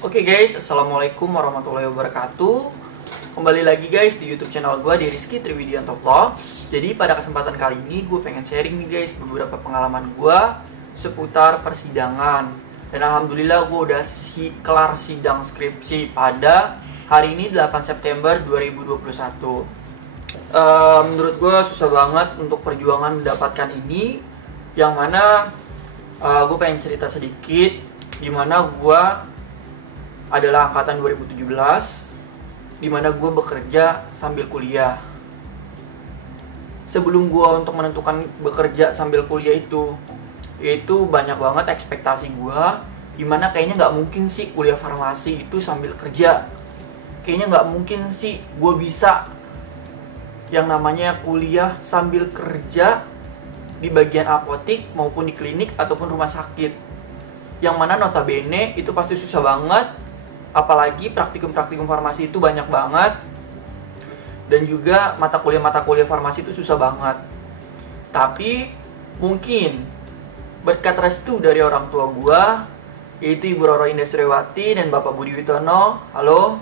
Oke guys, assalamualaikum warahmatullahi wabarakatuh. Kembali lagi guys di YouTube channel gue, di Rizky Triwidianto Vlog. Jadi pada kesempatan kali ini gue pengen sharing nih guys beberapa pengalaman gue seputar persidangan. Dan alhamdulillah gue udah kelar sidang skripsi pada hari ini 8 September 2021. Menurut gue susah banget untuk perjuangan mendapatkan ini, yang mana gue pengen cerita sedikit dimana gue adalah angkatan 2017, dimana gue bekerja sambil kuliah. Sebelum gue untuk menentukan bekerja sambil kuliah itu banyak banget ekspektasi gue, dimana kayaknya nggak mungkin sih kuliah farmasi itu sambil kerja. Kayaknya nggak mungkin sih gue bisa yang namanya kuliah sambil kerja di bagian apotik maupun di klinik ataupun rumah sakit, yang mana notabene itu pasti susah banget. Apalagi praktikum farmasi itu banyak banget, dan juga mata kuliah farmasi itu susah banget. Tapi mungkin berkat restu dari orang tua gua, yaitu Ibu Roro Indah Suryawati dan Bapak Budi Witono, halo,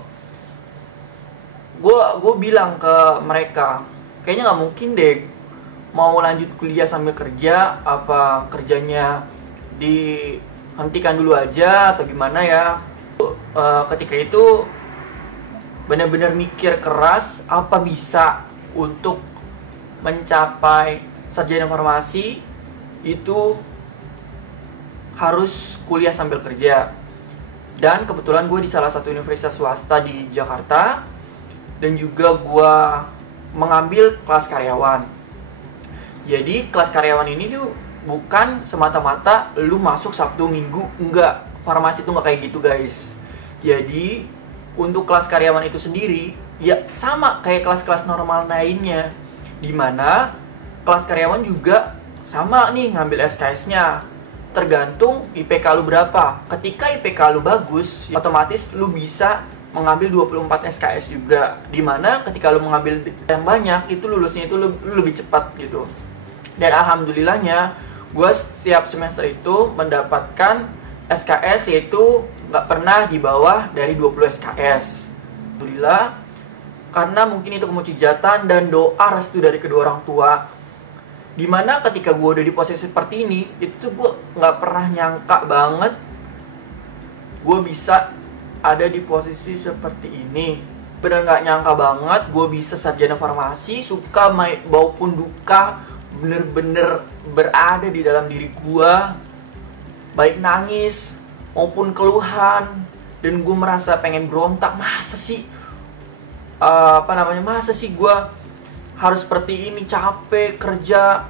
gue bilang ke mereka, kayaknya nggak mungkin deh mau lanjut kuliah sambil kerja, apa kerjanya dihentikan dulu aja atau gimana ya. Ketika itu benar-benar mikir keras apa bisa untuk mencapai sarjana farmasi itu harus kuliah sambil kerja. Dan kebetulan gue di salah satu universitas swasta di Jakarta, dan juga gue mengambil kelas karyawan. Jadi kelas karyawan ini tuh bukan semata-mata lu masuk Sabtu Minggu, enggak. Farmasi itu nggak kayak gitu guys. Jadi untuk kelas karyawan itu sendiri ya sama kayak kelas-kelas normal lainnya, dimana kelas karyawan juga sama nih ngambil SKS-nya. Tergantung IPK lu berapa. Ketika IPK lu bagus, otomatis lu bisa mengambil 24 SKS juga, dimana ketika lu mengambil yang banyak itu lulusnya itu lu lebih cepat gitu. Dan alhamdulillahnya gue setiap semester itu mendapatkan SKS yaitu nggak pernah di bawah dari 20 SKS. Alhamdulillah, karena mungkin itu kemujizatan dan doa restu dari kedua orang tua. Dimana ketika gue udah di posisi seperti ini, itu gue nggak pernah nyangka banget gue bisa ada di posisi seperti ini. Bener nggak nyangka banget gue bisa sarjana farmasi, suka maupun duka bener-bener berada di dalam diri gue, baik nangis maupun keluhan. Dan gue merasa pengen berontak, masa sih masa sih gue harus seperti ini, capek kerja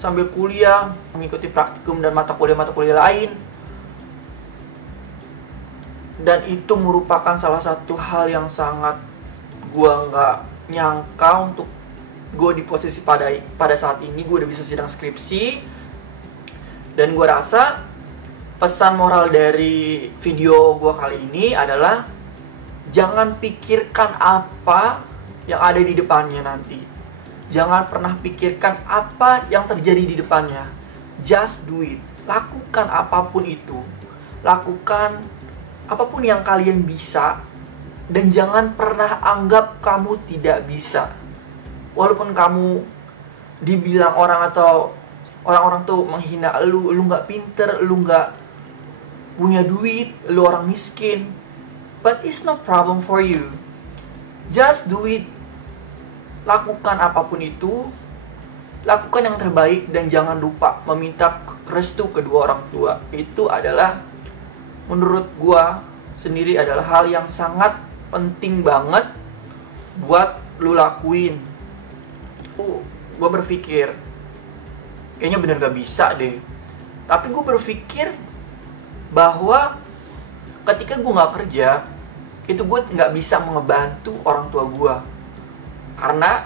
sambil kuliah, mengikuti praktikum dan mata kuliah lain. Dan itu merupakan salah satu hal yang sangat gue nggak nyangka untuk gue di posisi pada saat ini. Gue udah bisa sidang skripsi, dan gue rasa pesan moral dari video gue kali ini adalah jangan pikirkan apa yang ada di depannya nanti. Jangan pernah pikirkan apa yang terjadi di depannya. Just do it. Lakukan apapun itu. Lakukan apapun yang kalian bisa, dan jangan pernah anggap kamu tidak bisa. Walaupun kamu dibilang orang atau orang-orang tuh menghina lu nggak pinter, lu nggak punya duit, lu orang miskin, but it's no problem for you. Just do it. Lakukan apapun itu, lakukan yang terbaik, dan jangan lupa meminta restu kedua orang tua. Itu adalah, menurut gua sendiri, adalah hal yang sangat penting banget buat lu lakuin. Gua berpikir kayaknya bener gak bisa deh. Tapi gue berpikir bahwa ketika gue gak kerja, itu gue gak bisa ngebantu orang tua gue. Karena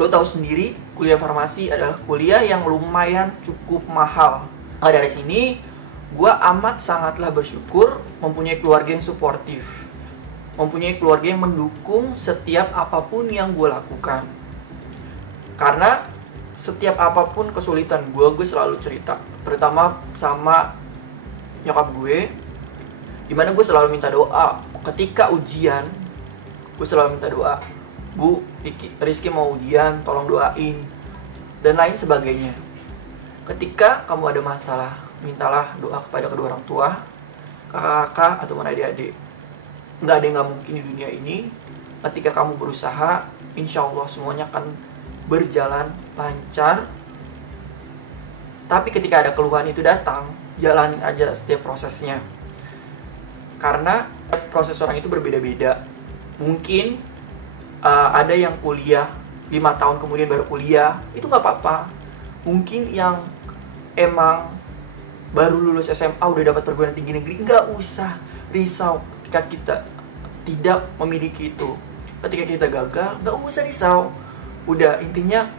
lo tahu sendiri, kuliah farmasi adalah kuliah yang lumayan cukup mahal. Nah, dari sini gue amat sangatlah bersyukur mempunyai keluarga yang suportif, mempunyai keluarga yang mendukung setiap apapun yang gue lakukan. Karena setiap apapun kesulitan gue selalu cerita, terutama sama nyokap gue. Dimana gue selalu minta doa ketika ujian. Gue selalu minta doa, Bu, Rizky mau ujian, tolong doain, dan lain sebagainya. Ketika kamu ada masalah, mintalah doa kepada kedua orang tua, kakak-kakak ataupun adik-adik. Nggak ada yang nggak mungkin di dunia ini. Ketika kamu berusaha, insya Allah semuanya akan berjalan lancar. Tapi ketika ada keluhan itu datang, jalanin aja setiap prosesnya. Karena proses orang itu berbeda-beda. Mungkin ada yang kuliah 5 tahun kemudian baru kuliah, itu nggak apa-apa. Mungkin yang emang baru lulus SMA udah dapat perguruan tinggi negeri, nggak usah risau ketika kita tidak memiliki itu. Ketika kita gagal, nggak usah risau. Udah, intinya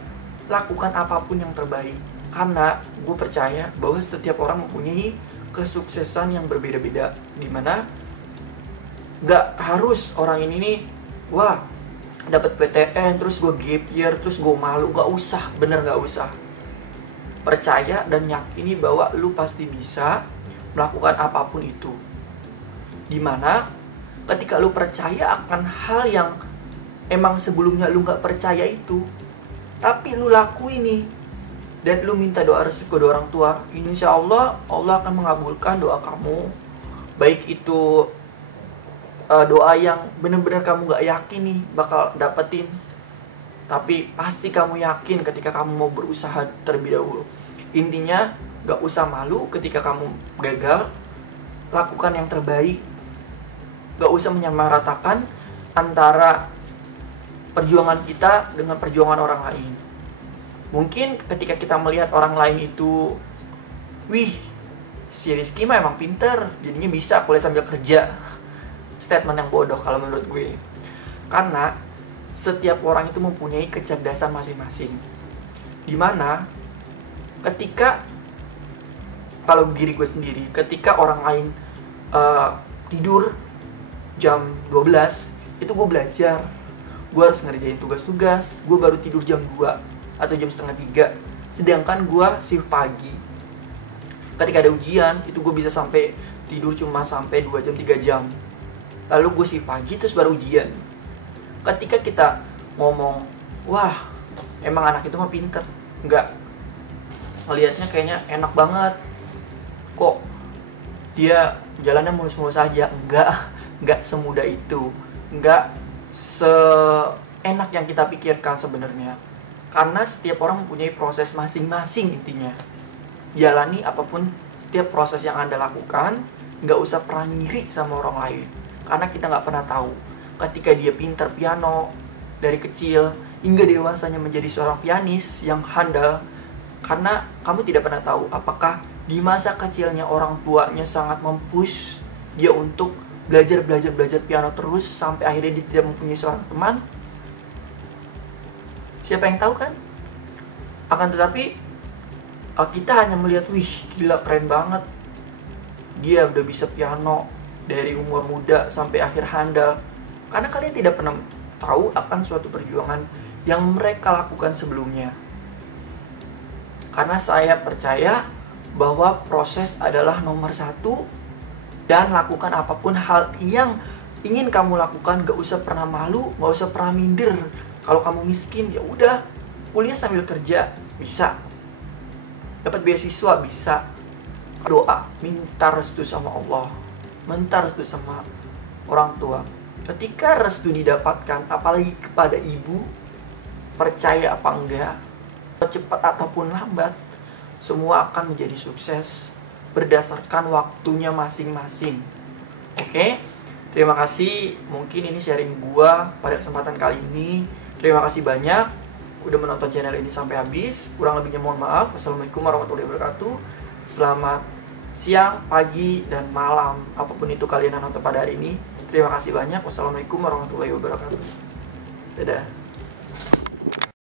lakukan apapun yang terbaik. Karena gue percaya bahwa setiap orang mempunyai kesuksesan yang berbeda-beda. Dimana gak harus orang ini nih, wah dapat PTN terus gue gap year terus gue malu. Gak usah, bener gak usah. Percaya dan yakini bahwa lu pasti bisa melakukan apapun itu. Dimana ketika lu percaya akan hal yang emang sebelumnya lu gak percaya itu, tapi lu lakuin nih, dan lu minta doa restu ke orang tua, insya Allah Allah akan mengabulkan doa kamu. Baik itu doa yang benar-benar kamu gak yakin nih bakal dapetin, tapi pasti kamu yakin ketika kamu mau berusaha terlebih dahulu. Intinya gak usah malu ketika kamu gagal. Lakukan yang terbaik. Gak usah menyamaratakan antara perjuangan kita dengan perjuangan orang lain. Mungkin ketika kita melihat orang lain itu, wih, si Rizky mah emang pinter, jadinya bisa kuliah sambil kerja. Statement yang bodoh kalau menurut gue. Karena setiap orang itu mempunyai kecerdasan masing-masing. Dimana ketika, kalau diri gue sendiri, ketika orang lain tidur jam 12, itu gue belajar. Gue harus ngerjain tugas-tugas, gue baru tidur jam 2 atau jam setengah 3. Sedangkan gue shift pagi. Ketika ada ujian, itu gue bisa sampai tidur cuma sampai 2 jam, 3 jam. Lalu gue shift pagi terus baru ujian. Ketika kita ngomong, wah emang anak itu mah pinter, enggak, ngelihatnya kayaknya enak banget, kok dia jalannya mulus-mulus aja. Enggak semudah itu, enggak seenak yang kita pikirkan sebenarnya. Karena setiap orang mempunyai proses masing-masing. Intinya jalani apapun setiap proses yang Anda lakukan. Nggak usah pernah ngiri sama orang lain, karena kita nggak pernah tahu ketika dia pintar piano dari kecil hingga dewasanya menjadi seorang pianis yang handal. Karena kamu tidak pernah tahu apakah di masa kecilnya orang tuanya sangat mempush dia untuk belajar piano terus sampai akhirnya dia tidak mempunyai seorang teman. Siapa yang tahu kan? Akan tetapi kita hanya melihat, wih gila keren banget, dia udah bisa piano dari umur muda sampai akhir handal. Karena kalian tidak pernah tahu akan suatu perjuangan yang mereka lakukan sebelumnya. Karena saya percaya bahwa proses adalah nomor 1. Dan lakukan apapun hal yang ingin kamu lakukan. Gak usah pernah malu, gak usah pernah minder. Kalau kamu miskin, ya udah, kuliah sambil kerja bisa. Dapat beasiswa bisa. Doa, minta restu sama Allah, minta restu sama orang tua. Ketika restu didapatkan, apalagi kepada ibu, percaya apa enggak, cepat ataupun lambat, semua akan menjadi sukses berdasarkan waktunya masing-masing. Oke? Terima kasih. Mungkin ini sharing gua pada kesempatan kali ini. Terima kasih banyak udah menonton channel ini sampai habis. Kurang lebihnya mohon maaf. Wassalamualaikum warahmatullahi wabarakatuh. Selamat siang, pagi, dan malam, apapun itu kalian nonton pada hari ini. Terima kasih banyak. Wassalamualaikum warahmatullahi wabarakatuh. Dadah.